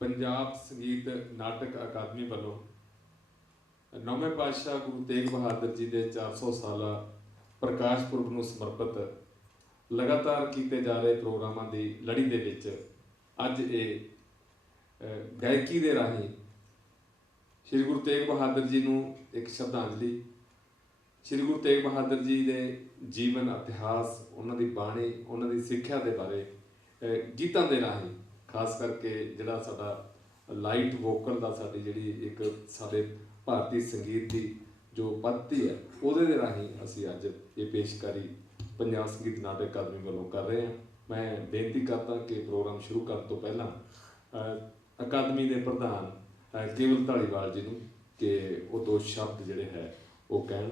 पंजाब संगीत नाटक अकादमी वालों 9वें पातशाह गुरु तेग बहादुर जी के 400 साल प्रकाश पुरब नूं समर्पित लगातार किए जा रहे प्रोग्रामों की लड़ी दे विच अज ये गायकी के राही श्री गुरु तेग बहादुर जी नूं एक श्रद्धांजलि, श्री गुरु तेग बहादुर जी के जीवन इतिहास, उन्होंने बाणी, उन्होंने सिक्ख्या के बारे गीतों के राही खास करके जिहड़ा साडा लाइट वोकल का साडी जिहड़ी एक साडे भारतीय संगीत की जो पद्धति है उहदे राही असीं अज ये पेशकारी पंजाब संगीत नाटक अकादमी वालों कर रहे हैं। मैं बेनती करता कि प्रोग्राम शुरू करने तो पहला अकादमी के प्रधान केवल धालीवाल जी नूं कि वो दो शब्द जिहड़े है वो कहण।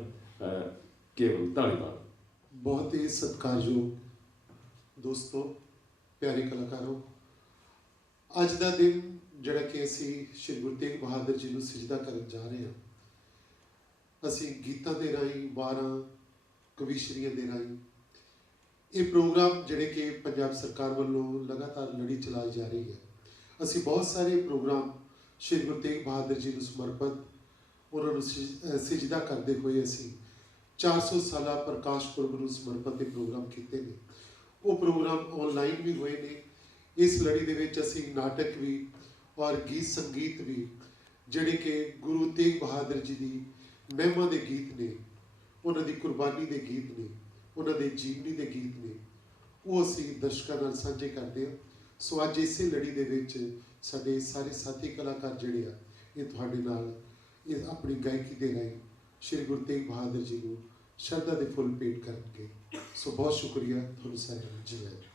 केवल धालीवाल। बहुत ही सत्कारयोग दोस्तों, प्यारे कलाकारों, अज का दिन जिहड़ा कि असीं श्री गुरु तेग बहादुर जी नूं सिजदा करन जा रहे हैं, असीं गीतां दे राहीं, वारां, कविशरियां दे राहीं ये प्रोग्राम जिहड़े कि पंजाब सरकार वालों लगातार लड़ी चलाई जा रही है। असीं बहुत सारे प्रोग्राम श्री गुरु तेग बहादुर जी नूं समर्पित उन्होंने सिजदा करते हुए असीं 400 साल प्रकाश पुरब नूं समर्पित के प्रोग्राम किए हैं। वो प्रोग्राम ऑनलाइन भी हुए ने। इस लड़ी दे विच असीं नाटक भी और गीत संगीत भी जिहड़े कि गुरु तेग बहादुर जी की महिमा के गीत ने, उन्होंने कुर्बानी के गीत ने, उन्होंने जीवनी के गीत ने, वो असीं दर्शकों नाल साझे करते हैं। सो अज इस लड़ी दे विच साडे सारे साथी कलाकार जिहड़े आ ये तुहाडे नाल ये अपनी गायकी के राही श्री गुरु तेग बहादुर जी को श्रद्धा के फुल भेंट करनगे। सो बहुत शुक्रिया तुहानूं सारिआं नूं जी आइए।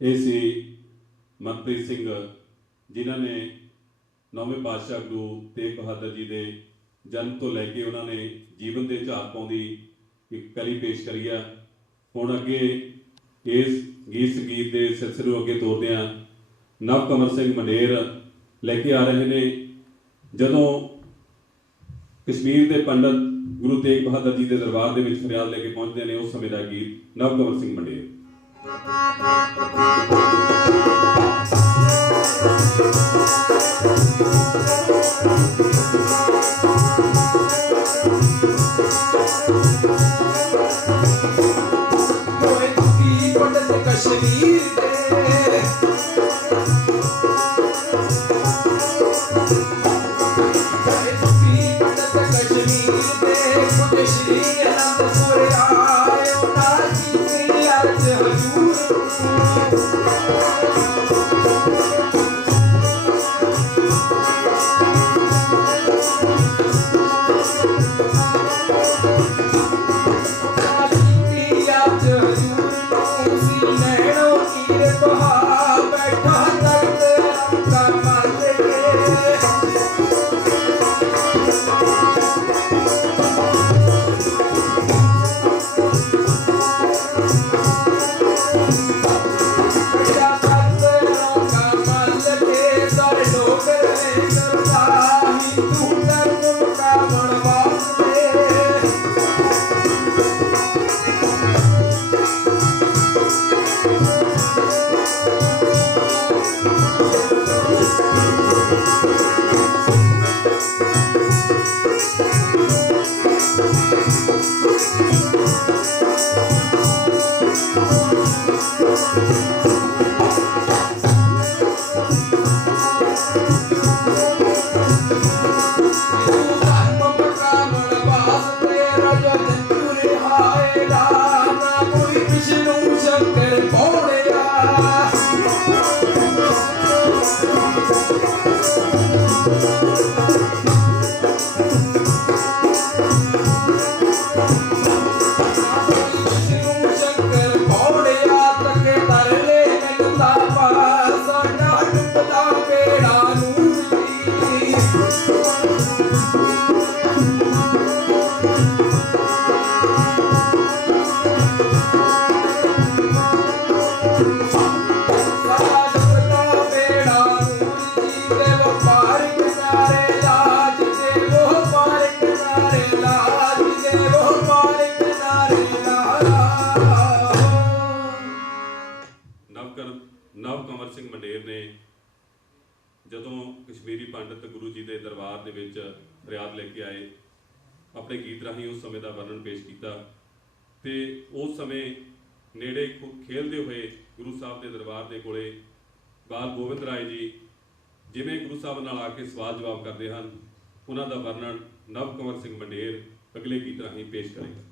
ਇਹ ਸੀ ਮਨਪ੍ਰੀਤ ਸਿੰਘ ਜਿਨ੍ਹਾਂ ਨੇ ਨੌਵੇਂ ਪਾਤਸ਼ਾਹ ਗੁਰੂ ਤੇਗ ਬਹਾਦਰ ਜੀ ਦੇ ਜਨਮ ਤੋਂ ਲੈ ਕੇ ਉਹਨਾਂ ਨੇ ਜੀਵਨ ਦੇ ਝਾਕ ਪਾਉਂਦੀ ਇੱਕ ਕਲੀ ਪੇਸ਼ ਕਰੀ ਆ। ਹੁਣ ਅੱਗੇ ਇਸ ਗੀਤ ਸੰਗੀਤ ਦੇ ਸਿਲਸਿਲੇ ਨੂੰ ਅੱਗੇ ਤੋਰਦੇ ਹਾਂ। ਨਵ ਕਮਰ ਸਿੰਘ ਮੰਡੇਰ ਲੈ ਕੇ ਆ ਰਹੇ ਨੇ ਜਦੋਂ ਕਸ਼ਮੀਰ ਦੇ ਪੰਡਤ ਗੁਰੂ ਤੇਗ ਬਹਾਦਰ ਜੀ ਦੇ ਦਰਬਾਰ ਦੇ ਵਿੱਚ ਫਰਿਆਦ ਲੈ ਕੇ ਪਹੁੰਚਦੇ ਨੇ, ਉਸ ਸਮੇਂ ਦਾ ਗੀਤ ਨਵ ਕਮਰ ਸਿੰਘ ਮੰਡੇਰ। कश्मीर ਨਵ ਕਮਰ ਸਿੰਘ ਮੰਡੇਰ ਨੇ ਜਦੋਂ ਕਸ਼ਮੀਰੀ ਪੰਡਤ ਗੁਰੂ ਜੀ ਦੇ ਦਰਬਾਰ ਦੇ ਵਿੱਚ ਫਰਿਆਦ ਲੈ ਕੇ ਆਏ, ਆਪਣੇ ਗੀਤ ਰਾਹੀਂ ਉਸ ਸਮੇਂ ਦਾ ਵਰਣਨ ਪੇਸ਼ ਕੀਤਾ ਤੇ ਉਸ ਸਮੇਂ ਨੇੜੇ ਖੇਲਦੇ ਹੋਏ ਗੁਰੂ ਸਾਹਿਬ ਦੇ ਦਰਬਾਰ ਦੇ ਕੋਲੇ ਬਾਲ ਗੋਬਿੰਦ ਰਾਏ ਜੀ ਜਿਵੇਂ ਗੁਰੂ ਸਾਹਿਬ ਨਾਲ ਆ ਕੇ ਸਵਾਲ ਜਵਾਬ ਕਰਦੇ ਹਨ, ਉਹਨਾਂ ਦਾ ਵਰਣਨ ਨਵ ਕਮਰ ਸਿੰਘ ਮੰਡੇਰ ਅਗਲੇ ਗੀਤ ਰਾਹੀਂ ਪੇਸ਼ ਕਰੇਗਾ।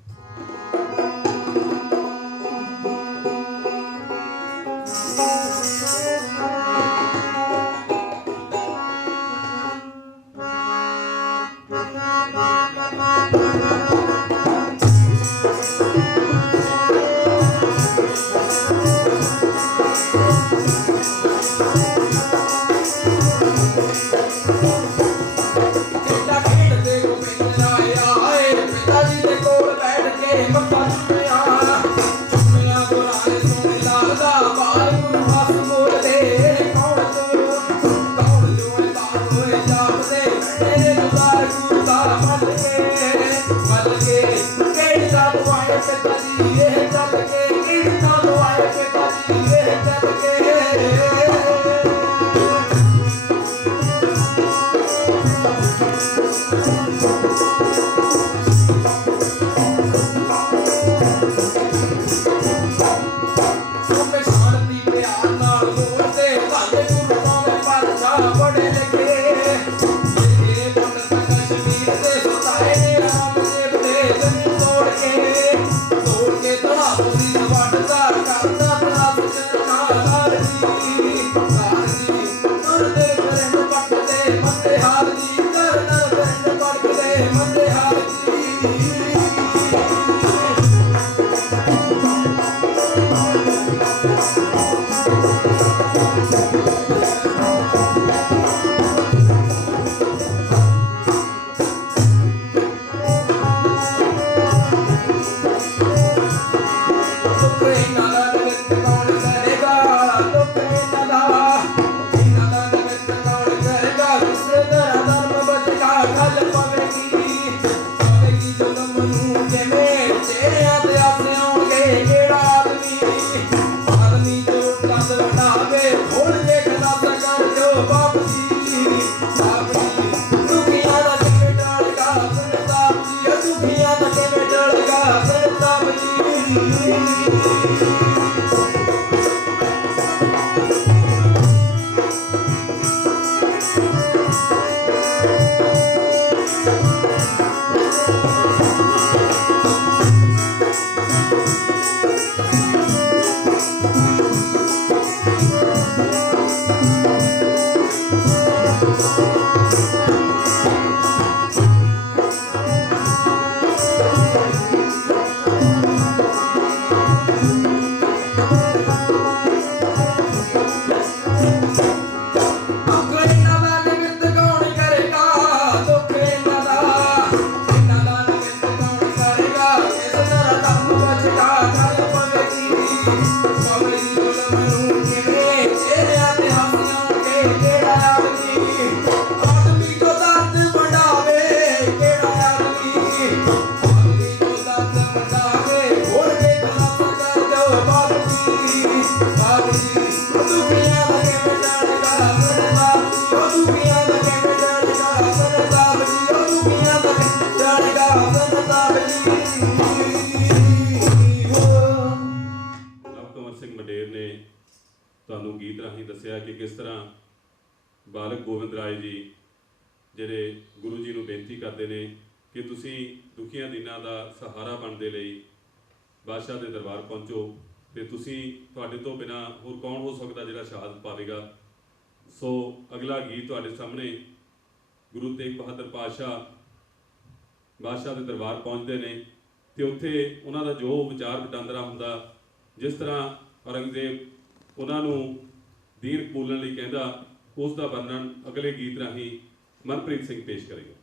तोड़ के चेहरियां ते हस आउणगे केड़ा आदमी जो दस वंडावे खोल के खलास कर जो बाप जी दुखियां दा किवें टलगा संताप जी दुखियां दा किवें टलगा संताप जी ਨਵਕਮਲ ਸਿੰਘ ਮੰਡੇਰ ਨੇ ਤੁਹਾਨੂੰ ਗੀਤ ਰਾਹੀਂ ਦੱਸਿਆ ਕਿ ਕਿਸ ਤਰ੍ਹਾਂ ਬਾਲਕ ਗੋਬਿੰਦ ਰਾਏ ਜੀ ਜਿਹੜੇ ਗੁਰੂ ਜੀ ਨੂੰ ਬੇਨਤੀ ਕਰਦੇ ਨੇ ਕਿ ਤੁਸੀਂ ਦੁਖੀਆਂ ਦਿਨਾਂ ਦਾ ਸਹਾਰਾ ਬਣਨ ਦੇ ਲਈ ਬਾਦਸ਼ਾਹ ਦੇ ਦਰਬਾਰ ਪਹੁੰਚੋ ਤੇ ਤੁਸੀਂ ਤੁਹਾਡੇ ਤੋਂ ਬਿਨਾਂ ਹੋਰ ਕੌਣ ਹੋ ਸਕਦਾ ਜਿਹੜਾ ਸ਼ਹਾਦਤ ਪਾਵੇਗਾ। ਸੋ ਅਗਲਾ ਗੀਤ ਤੁਹਾਡੇ ਸਾਹਮਣੇ ਗੁਰੂ ਤੇਗ ਬਹਾਦਰ ਬਾਦਸ਼ਾਹ ਦੇ ਦਰਬਾਰ ਪਹੁੰਚਦੇ ਨੇ ਤੇ ਉੱਥੇ ਉਹਨਾਂ ਦਾ ਜੋ ਵਿਚਾਰ ਵਟਾਂਦਰਾ ਹੁੰਦਾ, ਜਿਸ ਤਰ੍ਹਾਂ ਔਰੰਗਜ਼ੇਬ ਉਹਨਾਂ ਨੂੰ ਦੀਨ ਕਬੂਲਣ ਲਈ ਕਹਿੰਦਾ, ਉਸ ਦਾ ਵਰਣਨ ਅਗਲੇ ਗੀਤ ਰਾਹੀਂ ਮਨਪ੍ਰੀਤ ਸਿੰਘ ਪੇਸ਼ ਕਰੇਗਾ।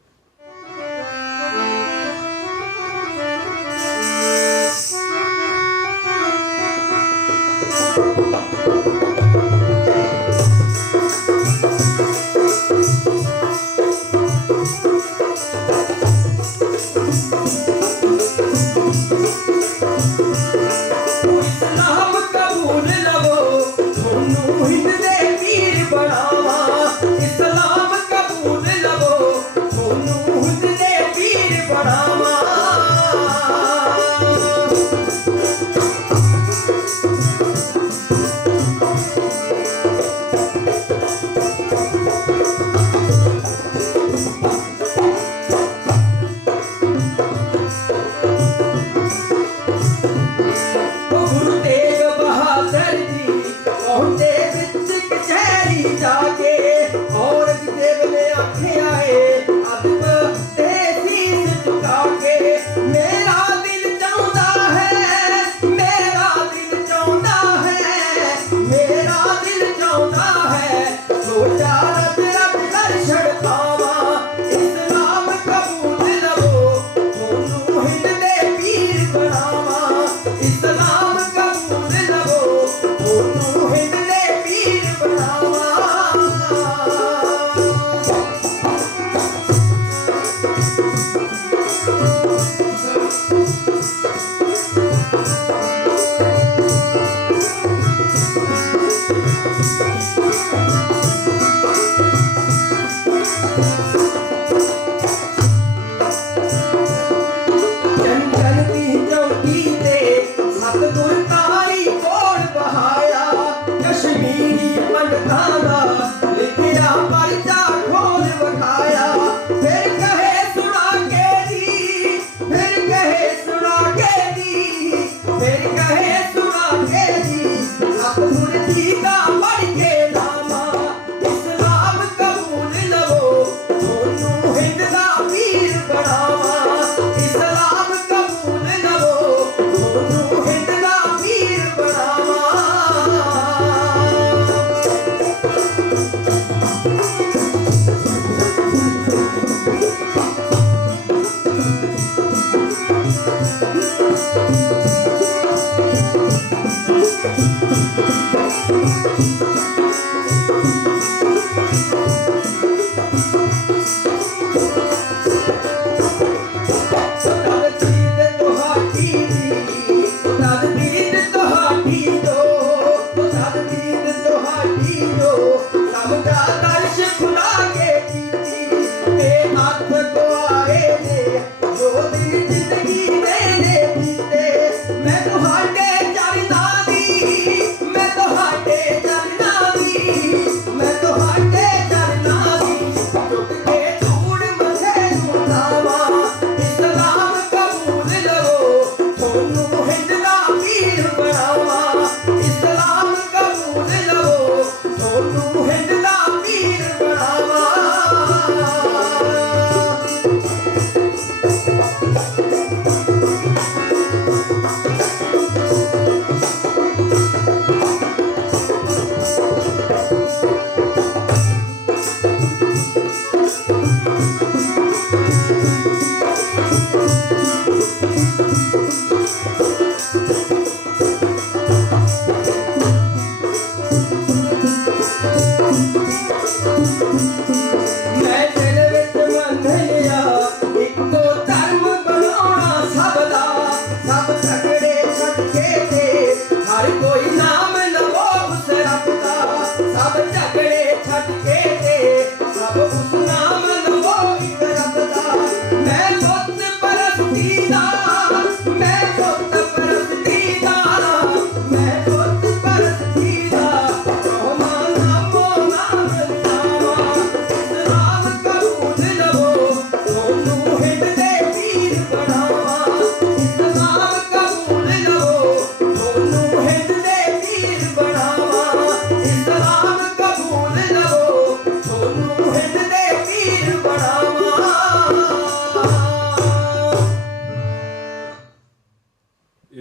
ਤੁਹਾਡੀ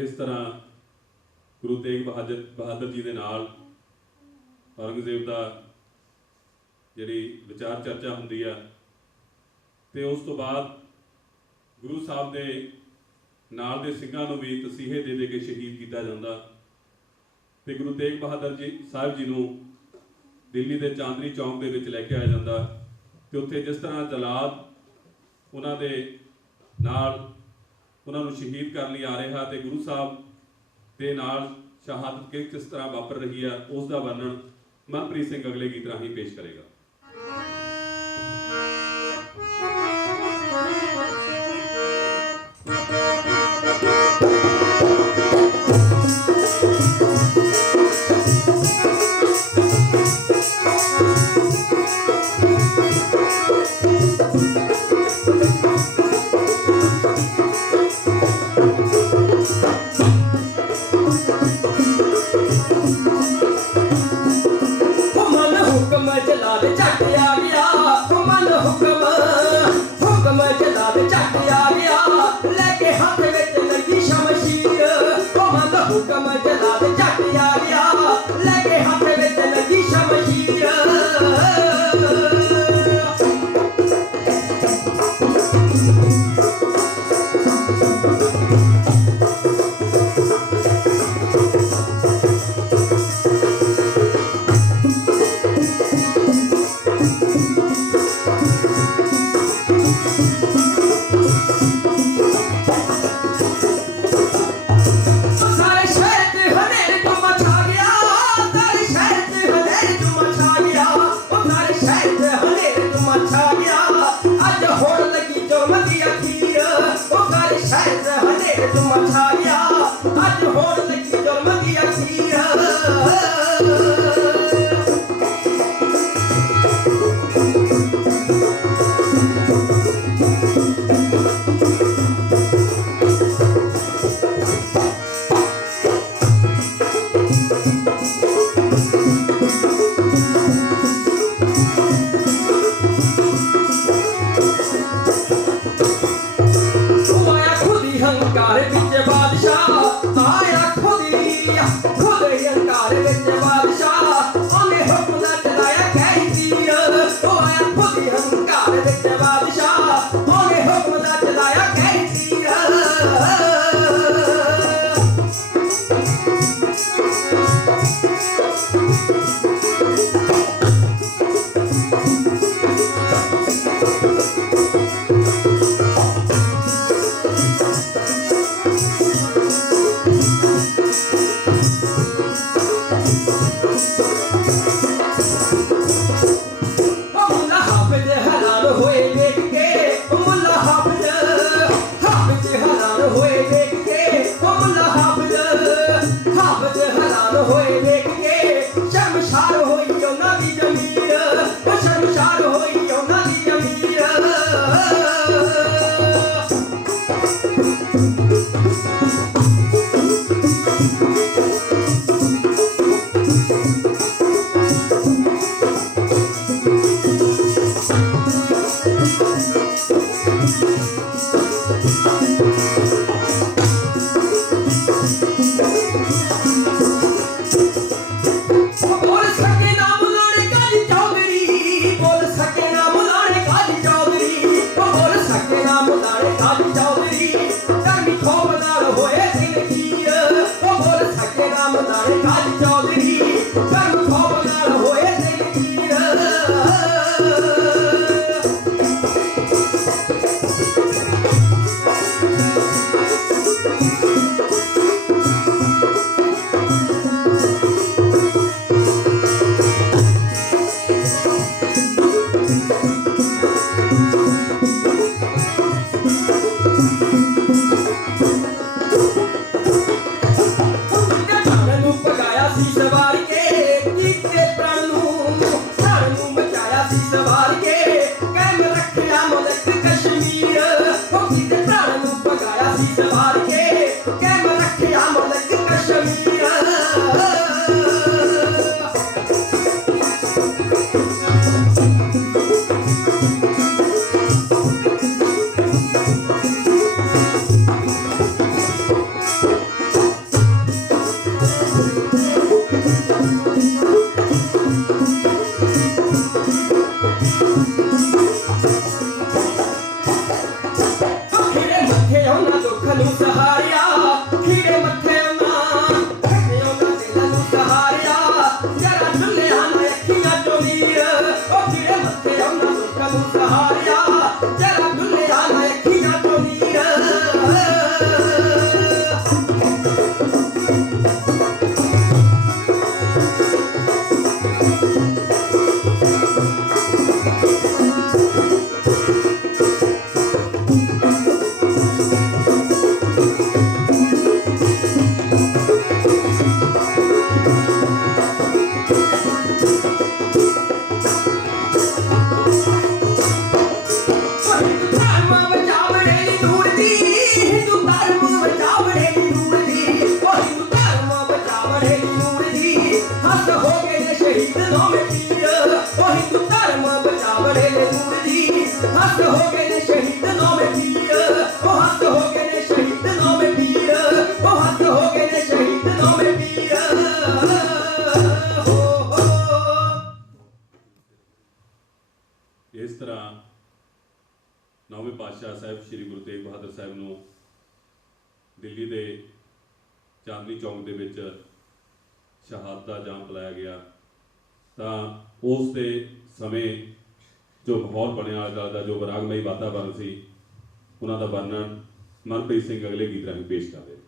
ਜਿਸ ਤਰ੍ਹਾਂ ਗੁਰੂ ਤੇਗ ਬਹਾਦਰ ਜੀ ਦੇ ਨਾਲ ਔਰੰਗਜ਼ੇਬ ਦਾ ਜਿਹੜੀ ਵਿਚਾਰ ਚਰਚਾ ਹੁੰਦੀ ਆ ਤੇ ਉਸ ਤੋਂ ਬਾਅਦ ਗੁਰੂ ਸਾਹਿਬ ਦੇ ਨਾਲ ਦੇ ਸਿੰਘਾਂ ਨੂੰ ਵੀ ਤਸੀਹੇ ਦੇ ਦੇ ਕੇ ਸ਼ਹੀਦ ਕੀਤਾ ਜਾਂਦਾ ਤੇ ਗੁਰੂ ਤੇਗ ਬਹਾਦਰ ਜੀ ਸਾਹਿਬ ਜੀ ਨੂੰ ਦਿੱਲੀ ਦੇ ਚਾਂਦਨੀ ਚੌਂਕ ਦੇ ਵਿੱਚ ਲੈ ਕੇ ਆਇਆ ਜਾਂਦਾ ਤੇ ਉੱਥੇ ਜਿਸ ਤਰ੍ਹਾਂ ਜਲਾਦ ਉਹਨਾਂ ਦੇ ਨਾਲ ਉਹਨਾਂ ਨੂੰ ਸ਼ਹੀਦ ਕਰਨ ਲਈ ਆ ਰਿਹਾ ਤੇ ਗੁਰੂ ਸਾਹਿਬ ਦੇ ਨਾਲ ਸ਼ਹਾਦਤ ਕਿਸ ਤਰ੍ਹਾਂ ਵਾਪਰ ਰਹੀ ਆ ਉਸ ਦਾ ਵਰਣਨ ਮਨਪ੍ਰੀਤ ਸਿੰਘ ਅਗਲੇ ਗੀਤ ਰਾਹੀਂ ਪੇਸ਼ ਕਰੇਗਾ। पातशाह साहब श्री गुरु तेग बहादुर साहब नूं दिल्ली के चांदनी चौक के विच शहादत का जाम पिलाया गया, तो उस दे समय जो माहौल बनया आले दुआले दा जो विरागमई वातावरण सी, उन्हां दा वर्णन मनप्रीत सिंह अगले गीत राਹੀਂ पेश कर रहे।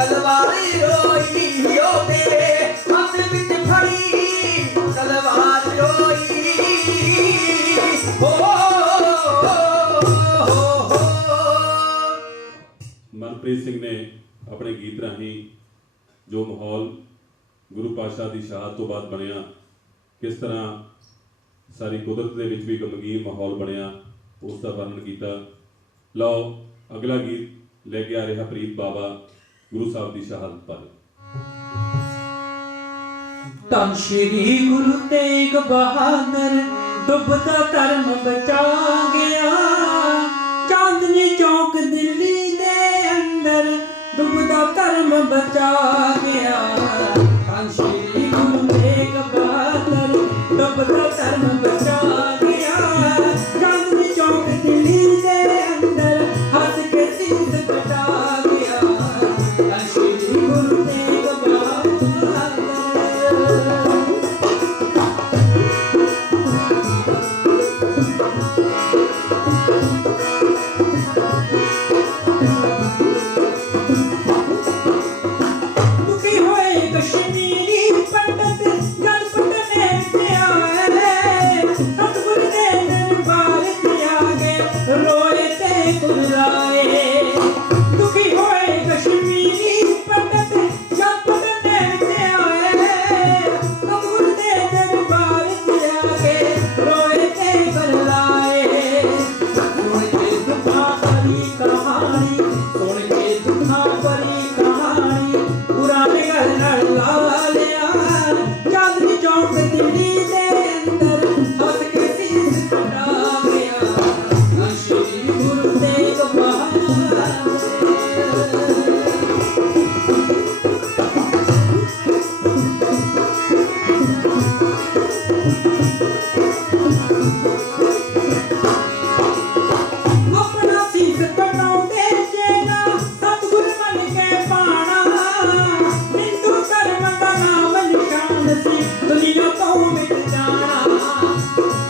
ਤਲਵਾਰੀ ਰੋਈ ਓ ਤੇਰੇ ਹੱਥ ਵਿੱਚ ਫੜੀ ਤਲਵਾਰ ਰੋਈ ਹੋ ਮਨਪ੍ਰੀਤ ਸਿੰਘ ਨੇ ਆਪਣੇ ਗੀਤ ਰਾਹੀਂ ਜੋ ਮਾਹੌਲ ਗੁਰੂ ਪਾਤਸ਼ਾਹ ਦੀ ਸ਼ਹਾਦਤ ਤੋਂ ਬਾਅਦ ਬਣਿਆ, ਕਿਸ ਤਰ੍ਹਾਂ ਸਾਰੀ ਕੁਦਰਤ ਦੇ ਵਿੱਚ ਵੀ ਗਮਗੀਨ ਮਾਹੌਲ ਬਣਿਆ, ਉਸ ਦਾ ਵਰਣਨ ਕੀਤਾ। ਲਓ ਅਗਲਾ ਗੀਤ ਲੈ ਕੇ ਆ ਰਿਹਾ ਪ੍ਰੀਤ ਬਾਵਾ ਗੁਰੂ ਸਾਹਿਬ ਦੀ ਸ਼ਹਾਦਤ ਬਾਰੇ। ਧੰਨ ਸ਼੍ਰੀ ਗੁਰੂ ਤੇਗ ਬਹਾਦਰ ਡੁੱਬਦਾ ਧਰਮ ਬਚਾ ਗਿਆ, ਚਾਂਦਨੀ ਚੌਕ ਦਿੱਲੀ ਦੇ ਅੰਦਰ ਡੁੱਬਦਾ ਧਰਮ ਬਚਾ ਗਿਆ। ਧੰਨ ਸ਼੍ਰੀ ਗੁਰੂ ਤੇਗ ਬਹਾਦਰ ਡੁੱਬਦਾ ਧਰਮ ਬਚਾ ਗਿਆ, ਚਾਂਦਨੀ ਚੌਕ ਦਿੱਲੀ ਦੇ ਅੰਦਰ ਹੱਸ ਕੇ ਸੀਸ ਕਟਾ ਗਿਆ। ਧੰਨ ਸ਼੍ਰੀ ਗੁਰੂ ਤੇਗ ਬਹਾਦਰ ਦੁਖੀ ਹੋਏ ਕਸ਼ਮੀਰੀ ਪੰਡਤ ਗਲ ਪਟਨੇ ਤੇ ਆਏ, ਸਤਿਗੁਰ ਦੇ ਦਰਬਾਰ ਤੇ ਆ ਗਏ ਰੋਏ ਤੇ ਕੁਰਲਾਏ। ਦੁਖੀ ਹੋਏ ਕਸ਼ਮੀਰੀ ਪੰਡਤ ਗਲ ਪਟਨੇ ਤੇ ਆਏ, ਸਤਿਗੁਰ ਦੇ ਦਰਬਾਰ ਤੇ ਆ ਗਏ ਰੋਏ ਤੇ ਕੁਰਲਾਏ। ਸੁਣ ਕੇ ਦੁੱਖਾਂ ਭਰੀ ਕਹਾਣੀ, ਸੁਣ ਕੇ ਦੁੱਖਾਂ ਭਰੀ ਕਹਾਣੀ, ਪੁਰਾਣੇ ਘਰ ਨਾਲ ਲਾ ਲਿਆ, ਚਾਂਦਨੀ ਚੌਕ ਦਿੱਲੀ ਦੇ ਅੰਦਰ ਹੱਸ ਕੇ ਸੀਸ ਕਟਾ ਗਿਆ। ਧੰਨ ਸ਼੍ਰੀ ਗੁਰੂ ਤੇਗ ਬਹਾਦਰ ਆਪਣਾ ਸੀਸ ਕਟਾਉਂਦੇ ਜੇਨਾ ਸਤਿਗੁਰ ਮੰਨ ਕੇ ਪਾਣਾ, ਹਿੰਦੂ ਧਰਮ ਦਾ ਨਾਮ ਨਿਸ਼ਾਨ ਸੀ ਦੁਨੀਆ ਤੋਂ ਮਿਟ ਜਾਣਾ।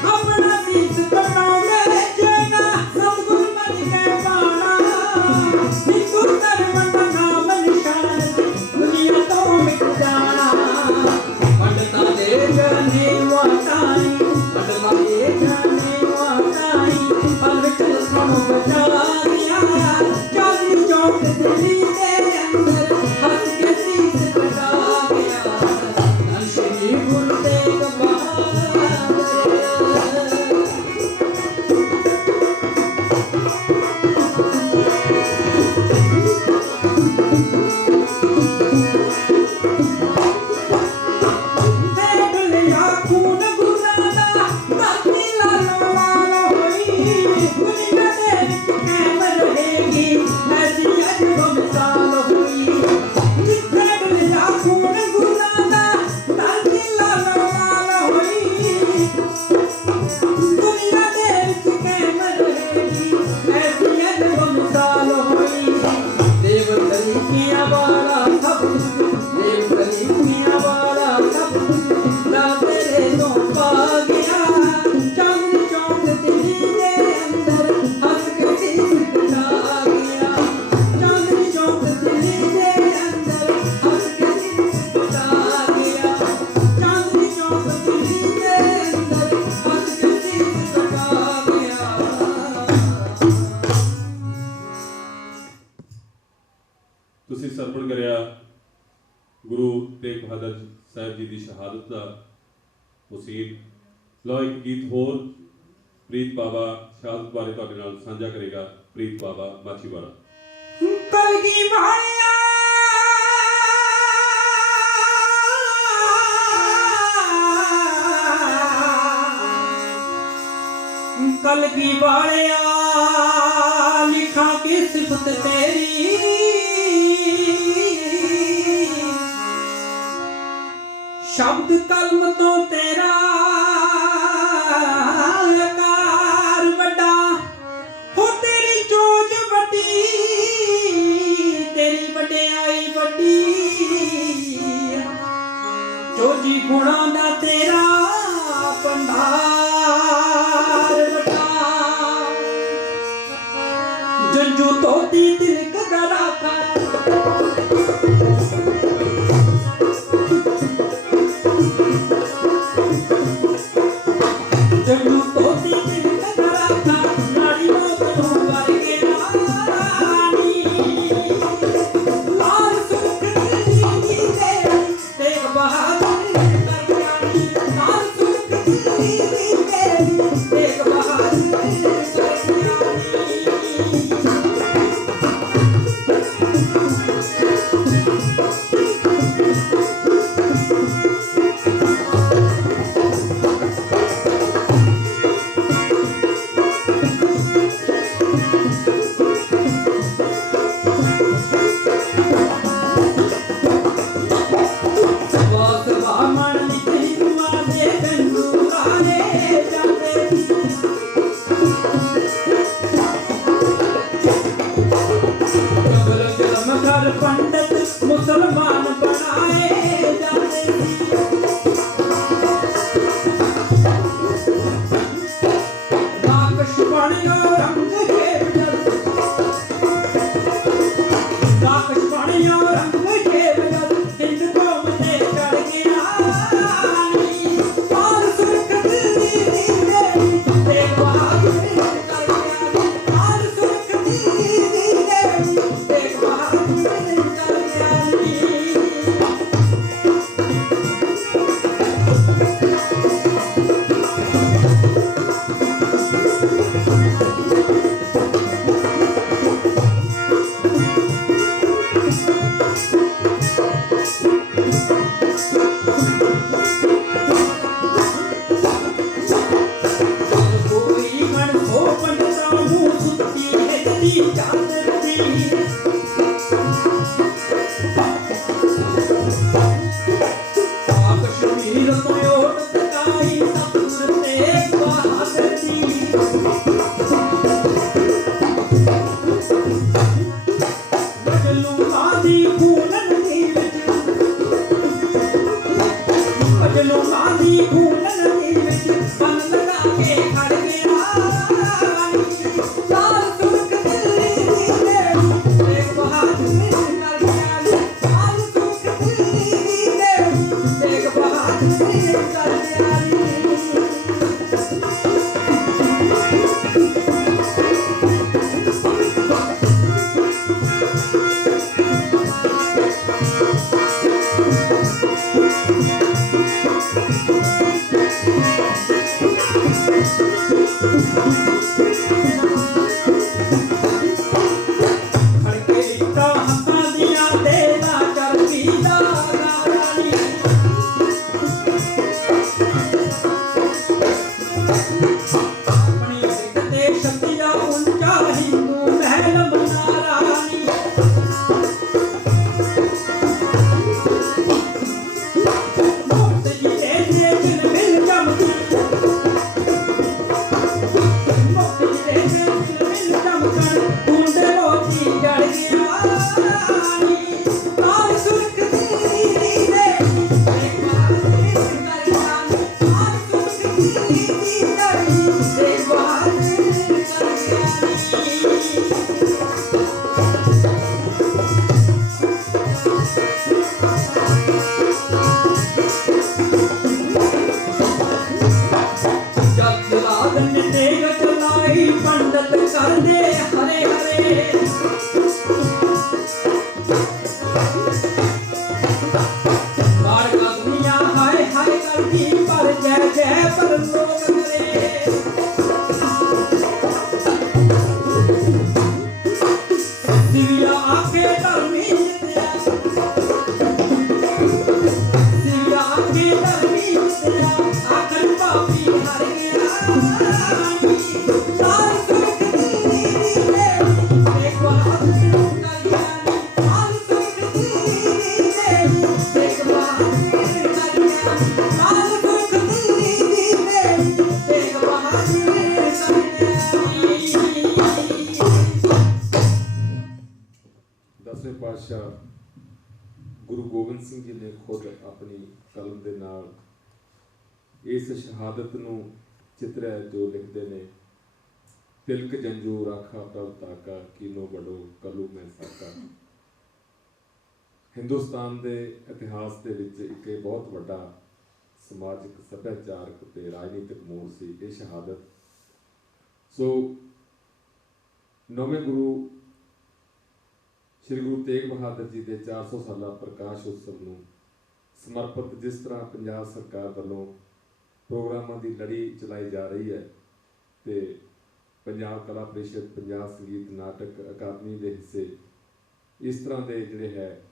ਆਪਣਾ ਸੀਸ ਕਟਾਉਂਦੇ ਜੇਨਾ ਸਤਿਗੁਰ ਮੰਨ ਕੇ ਪਾਣਾ, ਹਿੰਦੂ ਧਰਮ ਦਾ ਨਾਮ ਨਿਸ਼ਾਨ ਸੀ ਦੁਨੀਆ ਤੋਂ ਮਿਟ ਜਾਣਾ। ਪੰਡਤਾਂ ਦੇ ਜਾਣੇ ਵਾਟਾਈ, ਪੰਡਤਾਂ ਦੇ ਜਾਣੇ ਵਾਟਾਈ, ਪਲ ਵਿੱਚ ਲਸਣ ਬਚਾ ਗਿਆ, ਚਾਂਦਨੀ ਚੌਕ ਦਿੱਲੀ ਦੇ ਅੰਦਰ ਹੱਸ ਕੇ ਸੀਸ ਕਟਾ ਗਿਆ। ਧੰਨ ਸ਼੍ਰੀ ਗੁਰੂ ਤੇਗ ਬਹਾਦਰ ਦੇਖ ਲਿਆ ਖੂਨ ਗੁਰਾਂ ਦਾ, ਧਰਤੀ ਲਾਲੋ ਲਾਲ ਹੋਈ, ਦੁਨੀਆ ਦੇ ਵਿੱਚ ਕਾਇਮ ਰਹੇਗੀ ਐਸੀ ਅਜਬ ਮਿਸਾਲ ਹੋਈ। ਦੇਖ ਲਿਆ ਖੂਨ ਗੁਰਾਂ ਦਾ, ਧਰਤੀ ਲਾਲੋ ਲਾਲ ਹੋਈ, ਦੁਨੀਆ ਦੇ ਵਿੱਚ ਕਾਇਮ ਰਹੇਗੀ ਐਸੀ ਅਜਬ ਮਿਸਾਲ ਹੋਈ। ਦੇਵ ਤਰੀਕਿਆਂ ਵਾਲਾ ਸਭ ਕੁਝ, ਦੇਵ ਤਰੀਕਿਆਂ ਵਾਲਾ ਸਭ ਕੁਝ ਨਾ ਤੇਰੇ ਤੋਂ ਪਾ ਗਿਆ, ਚਾਂਦਨੀ ਚੌਕ ਦਿੱਲੀ ਦੇ ਅੰਦਰ ਹੱਸ ਕੇ ਸੀਸ ਕਟਾ ਗਿਆ। ਚਾਂਦਨੀ ਚੌਕ ਦਿੱਲੀ ਦੇ ਅੰਦਰ ਹੱਸ ਕੇ ਸੀਸ ਕਟਾ ਗਿਆ, ਚਾਂਦਨੀ ਚੌਕ ਦਿੱਲੀ ਦੇ ਅੰਦਰ ਹੱਸ ਕੇ ਸੀਸ ਕਟਾ ਗਿਆ। ਤੁਸੀਂ ਸਰਵਣ ਕਰਿਆ ਗੁਰੂ ਤੇਗ ਬਹਾਦਰ ਸਾਹਿਬ ਜੀ ਦੀ ਸ਼ਹਾਦਤ ਦਾ ਮੁਸੀਬ। ਲਓ ਇੱਕ ਗੀਤ ਹੋਰ ਪ੍ਰੀਤ ਬਾਵਾ ਸ਼ਹਾਦਤ ਬਾਰੇ ਤੁਹਾਡੇ ਨਾਲ ਸਾਂਝਾ ਕਰੇਗਾ ਪ੍ਰੀਤ ਬਾਵਾ ਮਾਛੀਵਾੜਾ। ਕਲਗੀ ਵਾਲਿਆ ਕਲਗੀ ਵਾਲਿਆ ਲਿਖਾਂ ਕੀ ਸਿਫਤ ਤੇਰੀ, ਸ਼ਬਦ ਕਲਮ ਤੋਂ ਤੇਰਾ ਆਕਾਰ ਵੱਡਾ, ਹੋ ਤੇਰੀ ਚੋਜ ਵੱਡੀ, ਤੇਰੀ ਵਡਿਆਈ ਵੱਡੀ, ਚੋਜੀ ਗੁਣਾਂ ਦਾ ਤੇਰਾ ਭੰਡਾਰ ਵੱਡਾ। ਜੰਜੂ ਤੋਤੀ ਤਿਲਕ ਦਾ ਰਾਖਾ पर पंडित मुसलमान बनाए जाते राक्षस बनियो रंग के बदल राक्षस बनियो रंग के बदल हिंद कौम ने चढ़ गया और सुर्ख दिल्ली देख बहादुर कर गया और सुर्ख दिल्ली देख बहादुर कर गया कोई मन हो पंडिता मुँह सुनती है जदी चांदनी कश्मीर तो योट तकाई सतुर तेग बहादुर बजलू आदि फूलन दी बजलू आदि फूलन दी मन लगा के खड़ गया लाल सुर्ख दिल्ली देख बहादुर कर गया लाल सुर्ख दिल्ली देख बहादुर कर गया खड़के लिखता हंसा दिया देना चरबी दाना रानी अपनी सिकते शक्तिया ऊंचा हिंदू महल बना रानी मुक्त जी ऐसे दिल मिल चमकी मुक्त जी ऐसे दिल मिल चमकन ढूंढे मोती जड़ गया लाल सुर्ख दिल्ली देख बहादुर कर गया लाल सुर्ख दिल्ली देख बहादुर कर जब दिलादन ने तेग चलाई पंडित कर दे हरे हरे बाढ़ का दुनिया हाय हाय करती पर जय जय पर लोग करे दिव्या आके धर्मी जितया दिव्या आके धर्मी जितया आखिर पापी हर गया लाल सुर्ख दिल्ली देख बहादुर कर गया लाल सुर्ख दिल्ली देख बहादुर कर गया लाल सुर्ख दिल्ली देख बहादुर कर गया 10वें ਪਾਤਸ਼ਾਹ ਗੁਰੂ ਗੋਬਿੰਦ ਸਿੰਘ ਜੀ ਨੇ ਖੁਦ ਆਪਣੀ ਕਲਮ ਦੇ ਨਾਲ ਇਸ ਸ਼ਹਾਦਤ ਨੂੰ ਚਿਤਰਿਆ ਜੋ ਲਿਖਦੇ ਨੇ ਤਿਲਕ ਜੰਜੂ ਰਾਖਾ ਪ੍ਰਭ ਤਾਕਾ ਕੀਨੋ ਬੜੋ ਕਲੂ ਮੈਂ ਸਾਕਾ। ਹਿੰਦੁਸਤਾਨ ਦੇ ਇਤਿਹਾਸ ਦੇ ਵਿੱਚ ਇੱਕ ਇਹ ਬਹੁਤ ਵੱਡਾ ਸਮਾਜਿਕ ਸੱਭਿਆਚਾਰਕ ਤੇ ਰਾਜਨੀਤਿਕ ਮੋੜ ਸੀ ਇਹ ਸ਼ਹਾਦਤ। ਸੋ ਨੌਵੇਂ ਗੁਰੂ ਸ਼੍ਰੀ ਗੁਰੂ ਤੇਗ ਬਹਾਦਰ ਜੀ ਦੇ 400 ਸਾਲਾ ਪ੍ਰਕਾਸ਼ ਉਤਸਵ ਨੂੰ ਸਮਰਪਿਤ ਜਿਸ ਤਰ੍ਹਾਂ ਪੰਜਾਬ ਸਰਕਾਰ ਵੱਲੋਂ ਪ੍ਰੋਗਰਾਮਾਂ ਦੀ ਲੜੀ ਚਲਾਈ ਜਾ ਰਹੀ ਹੈ ਤੇ ਪੰਜਾਬ ਕਲਾ ਪ੍ਰੀਸ਼ਦ, ਪੰਜਾਬ ਸੰਗੀਤ ਨਾਟਕ ਅਕਾਦਮੀ ਦੇ ਹਿੱਸੇ ਇਸ ਤਰ੍ਹਾਂ ਦੇ ਜਿਹੜੇ ਹੈ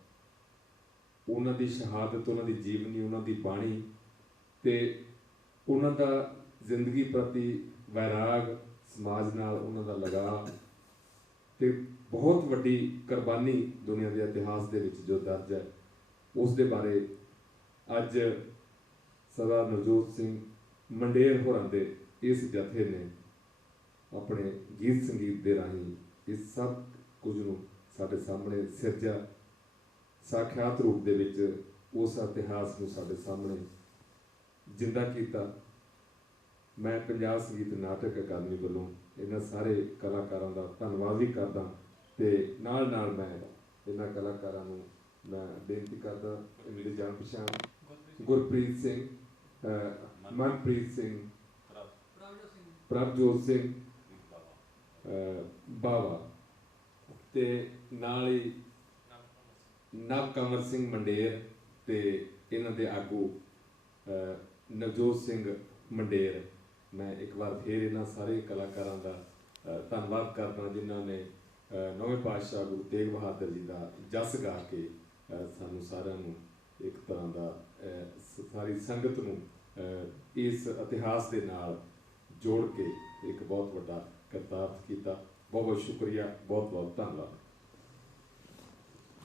ਉਹਨਾਂ ਦੀ ਸ਼ਹਾਦਤ, ਉਹਨਾਂ ਦੀ ਜੀਵਨੀ, ਉਹਨਾਂ ਦੀ ਬਾਣੀ ਤੇ ਉਹਨਾਂ ਦਾ ਜ਼ਿੰਦਗੀ ਪ੍ਰਤੀ ਵੈਰਾਗ, ਸਮਾਜ ਨਾਲ ਉਹਨਾਂ ਦਾ ਲਗਾਅ ਤੇ ਬਹੁਤ ਵੱਡੀ ਕੁਰਬਾਨੀ ਦੁਨੀਆ ਦੇ ਇਤਿਹਾਸ ਦੇ ਵਿੱਚ ਜੋ ਦਰਜ ਹੈ ਉਸ ਦੇ ਬਾਰੇ ਅੱਜ ਸਰਦਾਰ ਨਵਜੋਤ ਸਿੰਘ ਮੰਡੇਰ ਹੋਰਾਂ ਦੇ ਇਸ ਜਥੇ ਨੇ ਆਪਣੇ ਗੀਤ ਸੰਗੀਤ ਦੇ ਰਾਹੀਂ ਇਸ ਸਭ ਕੁਝ ਨੂੰ ਸਾਡੇ ਸਾਹਮਣੇ ਸਿਰਜਿਆ ਸਾਖਿਆਤ ਰੂਪ ਦੇ ਵਿੱਚ ਉਸ ਇਤਿਹਾਸ ਨੂੰ ਸਾਡੇ ਸਾਹਮਣੇ ਜਿੰਦਾ ਕੀਤਾ। ਮੈਂ ਪੰਜਾਬ ਸੰਗੀਤ ਨਾਟਕ ਅਕਾਦਮੀ ਵੱਲੋਂ ਇਹਨਾਂ ਸਾਰੇ ਕਲਾਕਾਰਾਂ ਦਾ ਧੰਨਵਾਦ ਵੀ ਕਰਦਾ ਤੇ ਨਾਲ ਨਾਲ ਮੈਂ ਇਹਨਾਂ ਕਲਾਕਾਰਾਂ ਨੂੰ ਮੈਂ ਬੇਨਤੀ ਕਰਦਾ, ਇਹਨਾਂ ਦੀ ਜਾਣ ਪਛਾਣ ਗੁਰਪ੍ਰੀਤ ਸਿੰਘ, ਮਨਪ੍ਰੀਤ ਸਿੰਘ, ਪ੍ਰਭਜੋਤ ਸਿੰਘ ਬਾਵਾ ਤੇ ਨਾਲ ਹੀ ਨਵ ਕਮਰ ਸਿੰਘ ਮੰਡੇਰ ਤੇ ਇਹਨਾਂ ਦੇ ਆਗੂ ਨਵਜੋਤ ਸਿੰਘ ਮੰਡੇਰ। ਮੈਂ ਇੱਕ ਵਾਰ ਫੇਰ ਇਹਨਾਂ ਸਾਰੇ ਕਲਾਕਾਰਾਂ ਦਾ ਧੰਨਵਾਦ ਕਰਦਾ ਜਿਨ੍ਹਾਂ ਨੇ ਨੌਵੇਂ ਪਾਤਸ਼ਾਹ ਗੁਰੂ ਤੇਗ ਬਹਾਦਰ ਜੀ ਦਾ ਜਸ ਗਾ ਕੇ ਸਾਨੂੰ ਸਾਰਿਆਂ ਨੂੰ ਇੱਕ ਤਰ੍ਹਾਂ ਦਾ ਸਾਰੀ ਸੰਗਤ ਨੂੰ ਇਸ ਇਤਿਹਾਸ ਦੇ ਨਾਲ ਜੋੜ ਕੇ ਇੱਕ ਬਹੁਤ ਵੱਡਾ ਕਰਤੱਵ ਕੀਤਾ। ਬਹੁਤ ਬਹੁਤ ਸ਼ੁਕਰੀਆ, ਬਹੁਤ ਬਹੁਤ ਧੰਨਵਾਦ।